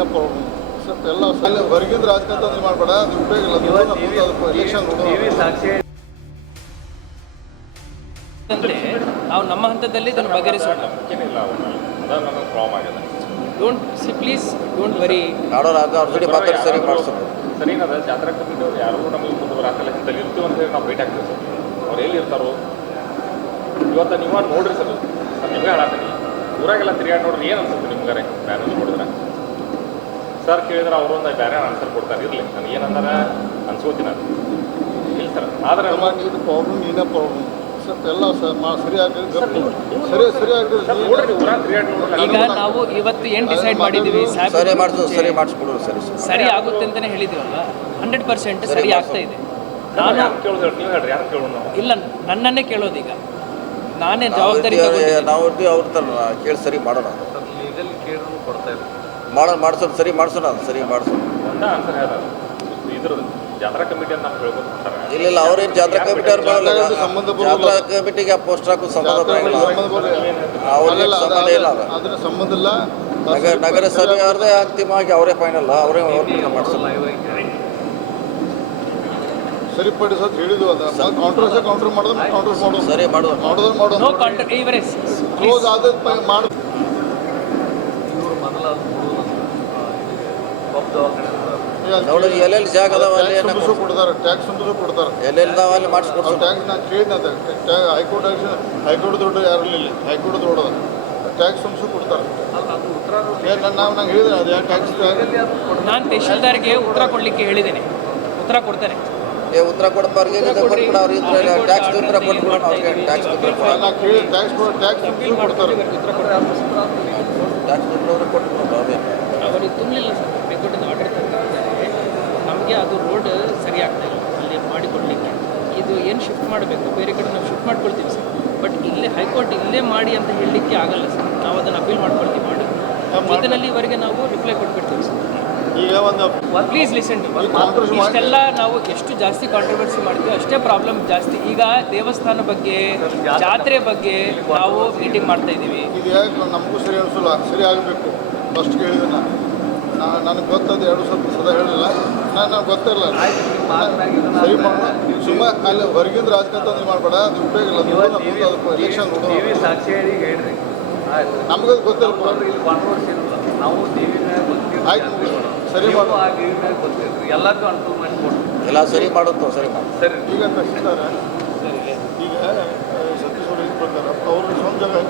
ನೀನೇ ಪ್ರಾಬ್ಲಮ್ ಸ್ವಲ್ಪ ಎಲ್ಲ ಅಲ್ಲಿ ಹೊರಗಿಂದ ರಾಜಕಾರಣ ಮಾಡಬೇಡ, ಅದು ಉಪಯೋಗ ಇಲ್ಲ. ಎಲೆಕ್ಷನ್ ನಾವು ನಮ್ಮ ಹಂತದಲ್ಲಿ ಇದನ್ನು ಬಗೆಹರಿಸೋಣ. Don't please don't worry. ಸರಿ ಸರಿನದ ಜಾತ್ರಾ ಕಮಿಟಿ ಅವ್ರು ಯಾರು ನಮಗೆ ಮುಂದೆ ಬರಾಕಲ್ಲ ಇಂಥಲ್ಲಿ ಇರ್ತೀವಿ ಅಂತ ಹೇಳಿ ನಾವು ಭೇಟಿ ಆಗ್ತೀವಿ ಸರ್. ಅವ್ರು ಎಲ್ಲಿ ಇರ್ತಾರೋ ಇವತ್ತು ನೀವು ನೋಡ್ರಿ ಸರ್. ನಿಮಗೆ ಹೇಳತ್ತೀನಿ ಊರಾಗೆಲ್ಲ ತಿರುಗಾಡಿ ನೋಡ್ರಿ ಏನು ಅನ್ಸುತ್ತೆ ನಿಮ್ಗಾರೆ ಬ್ಯಾನರ್ ನೋಡಿದ್ರೆ ಸರ್ ಕೇಳಿದ್ರೆ ಅವರು ಒಂದು ಬೇರೆ ಆನ್ಸರ್ ಕೊಡ್ತಾರೆ. ಇರಲಿ ನನಗೆ ಏನಂದ್ರೆ ಅನ್ಸ್ಕೋತೀನಿ ಅದು ಇಲ್ಲ ಸರ್. ಆದರೆ ಇದು ಪ್ರಾಬ್ಲಮ್ ನೀನೇ ಪ್ರಾಬ್ಲಮ್ ಸ್ವಲ್ಪ ಎಲ್ಲ ಸರಿಯಾಗಿ ನೋಡ್ರಿ ಊರಾಗ ತಿರುಗಾಡಿ ನೋಡ್ರಿ. ಈಗ ನಾವು ಇವತ್ತು ಏನು ಡಿಸೈಡ್ ಮಾಡಿದ್ದೀವಿ ಸರಿ ಆಗುತ್ತೆ ಅಂತಲೇ ಹೇಳಿದ್ದೀವಲ್ಲ, 100% ಸರಿ ಆಗ್ತಾ ಇದೆ. ನಾನು ಕೇಳೋದು ನೀವು ಹೇಳ್ರಿ, ಯಾರು ಕೇಳೋಣ ನಾವು? ಇಲ್ಲ, ನನ್ನನ್ನೇ ಕೇಳೋದೀಗ, ನಾನೇ ಜವಾಬ್ದಾರಿ ನಾವು ಅವ್ರ ಥರ ಕೇಳಿ ಸರಿ ಮಾಡೋಣ, ಲೀಗಲ್ ಕೇಳಿದ್ರು ಕೊಡ್ತಾ ಇಲ್ಲ ಮಾಡಿಸೋಣ, ಸರಿ ಮಾಡಿಸೋಣ, ಸರಿ ಮಾಡಿಸೋಣ. ಒಂದೇ ಆನ್ಸರ್ ಹೇಳ ಇದ್ರದ್ದು ಜಾತ್ರಾ ಕಮಿಟಿ ಅಂತ ನಾವು ಹೇಳ್ಕೊತಾರೆ. ಇಲ್ಲ ಅವ್ರೇನು ಜಾತ್ರಾ ಕಮಿಟಿ ಅವ್ರು ಬರಲ್ಲ. ಜಾತ್ರಾ ಕಮಿಟಿಗೆ ಪೋಸ್ಟರ್ ಹಾಕೋ ಸಂಬಂಧ ಬರಲ್ಲ, ಅವ್ರಿಗೆ ಸಂಬಂಧ ಇಲ್ಲ. ಅದರ ಸಂಬಂಧ ಇಲ್ಲ. ನಗರಸಭೆ ಅವ್ರದೇ ಅಂತಿಮವಾಗಿ ಅವರೇ ಫೈನಲ್, ಅವರೇ ಮಾಡಿಸಲ್ಲ. ಸರಿಪಡಿಸೋದು ಹೇಳಿದ್ವು. ಅದು ಕೌಂಟರ್ ಮಾಡೋದು ಸರಿ ಮಾಡೋದು ನೋ ಕೌಂಟರ್ ಇವರೇ ಕ್ಲೋಸ್ ಆದ ಮಾಡಿ ನೋಡಿ ಎಲ್ಲೆಲ್ಲಿ ಜಾಗ ಅದಾವ ಅಲ್ಲಿ ಕೊಡ್ತಾರೆ, ಟ್ಯಾಕ್ಸ್ ಕೊಡ್ತಾರೆ. ಎಲ್ಲೆಲ್ಲಿ ನಾವು ಅಲ್ಲಿ ಮಾಡಿಸ್ಕೊಡ್ತೀವಿ. ಟ್ಯಾಕ್ಸ್ ನಾನು ಕೇಳಿದ್ದೆ, ಹೈಕೋರ್ಟ್ ದೊಡ್ಡ ಯಾರು ಇಲ್ಲ, ಹೈಕೋರ್ಟ್ ದೊಡ್ಡದ ಟ್ಯಾಕ್ಸ್ ಕೊಡ್ತಾರೆ. ನಾವು ನಂಗೆ ಹೇಳಿದ್ರೆ ಅದು ಯಾವ ಟ್ಯಾಕ್ಸ್ ನಾನು ತಹಶೀಲ್ದಾರ್ಗೆ ಉತ್ತರ ಕೊಡಲಿಕ್ಕೆ ಹೇಳಿದ್ದೇನೆ, ಉತ್ತರ ಕೊಡ್ತಾರೆ. ಉತ್ತರ ಕೊಡಬಾರ್ದು ಟ್ಯಾಕ್ಸ್ ಉತ್ತರ ಕೊಟ್ಬಿಡೋಣ ಅವ್ರಿಗೆ. ಟ್ಯಾಕ್ಸ್ ನಾನು ಕೇಳಿ ಟ್ಯಾಕ್ಸ್ ಕೊಡ್ತಾರೆ. ಟ್ಯಾಕ್ಸ್ ಕೊಟ್ಬಿಡೋಣ ಅವೇ. ಅವರಿಗೆ ತುಂಬಲಿಲ್ಲ ಸರ್, ಹೈಕೋರ್ಟಿಂದ ಆರ್ಡರ್ ತಂದಿದ್ದಾರೆ. ನಮಗೆ ಅದು ರೋಡ್ ಸರಿ ಆಗ್ತಾ ಇಲ್ಲ ಅಲ್ಲಿ ಮಾಡಿಕೊಡ್ಲಿಕ್ಕೆ. ಇದು ಏನು ಶಿಫ್ಟ್ ಮಾಡಬೇಕು ಬೇರೆ ಕಡೆ ನಾವು ಶಿಫ್ಟ್ ಮಾಡ್ಕೊಳ್ತೀವಿ ಸರ್. ಬಟ್ ಇಲ್ಲೇ ಹೈಕೋರ್ಟ್ ಇಲ್ಲೇ ಮಾಡಿ ಅಂತ ಹೇಳಲಿಕ್ಕೆ ಆಗಲ್ಲ ಸರ್. ನಾವು ಅದನ್ನು ಅಪೀಲ್ ಮಾಡ್ಕೊಳ್ತೀವಿ ಮಾಡಿ ಜೊತೆಯಲ್ಲಿ ಇವರಿಗೆ ನಾವು ರಿಪ್ಲೈ ಕೊಟ್ಬಿಡ್ತೀವಿ ಸರ್. ಈಗ ಒಂದು ಪ್ಲೀಸ್ ಲಿಸನ್ ಟು ಇಷ್ಟೆಲ್ಲ ನಾವು ಎಷ್ಟು ಜಾಸ್ತಿ ಕಾಂಟ್ರವರ್ಸಿ ಮಾಡ್ತೀವಿ ಅಷ್ಟೇ ಪ್ರಾಬ್ಲಮ್ ಜಾಸ್ತಿ. ಈಗ ದೇವಸ್ಥಾನ ಬಗ್ಗೆ, ಜಾತ್ರೆ ಬಗ್ಗೆ ನಾವು ಮೀಟಿಂಗ್ ಮಾಡ್ತಾ ಇದ್ದೀವಿ. ಇದು ಯಾಕೆ ನಮಗೂ ಸರಿ ಅನಿಸಲ್ಲ, ಸರಿ ಆಗಬೇಕು. ಫಸ್ಟ್ ಹೇಳಿದೆ ನನಗೆ ಗೊತ್ತದು ಎರಡು ಸ್ವಲ್ಪ ಸದಾ ಹೇಳಿಲ್ಲ, ನನಗೆ ಗೊತ್ತಿಲ್ಲ. ಸರಿ ಮಾಡೋಣ, ಸುಮ್ಮನೆ ಅಲ್ಲಿ ಹೊರಗಿಂದ ರಾಜಕಾರಣ ಮಾಡಬೇಡ, ಅದು ಉಪಯೋಗ ಇಲ್ಲ. ಎಲೆಕ್ಷನ್ ಸಾಕ್ಷಿ ಹೇಳ್ರಿ, ನಮ್ಗೆ ಗೊತ್ತಿಲ್ಲ. ನಾವು ಆಯ್ತು, ಸರಿ ಮಾಡೋಣ. ಎಲ್ಲಕ್ಕೂ ಅನುಕೂಲ ಕೊಡ್ತೀವಿ. ಎಲ್ಲ ಸರಿ ಮಾಡುತ್ತೋ ಸರಿ ಮಾಡಿ. ಸರಿ ಈಗ ತಹಸೀಲ್ದಾರ ಈಗ ಸತೀಶ್ ಅವರು ಇದು ಪ್ರಕಾರ ಅವರು ಸ್ವಂತ ಜಾಗ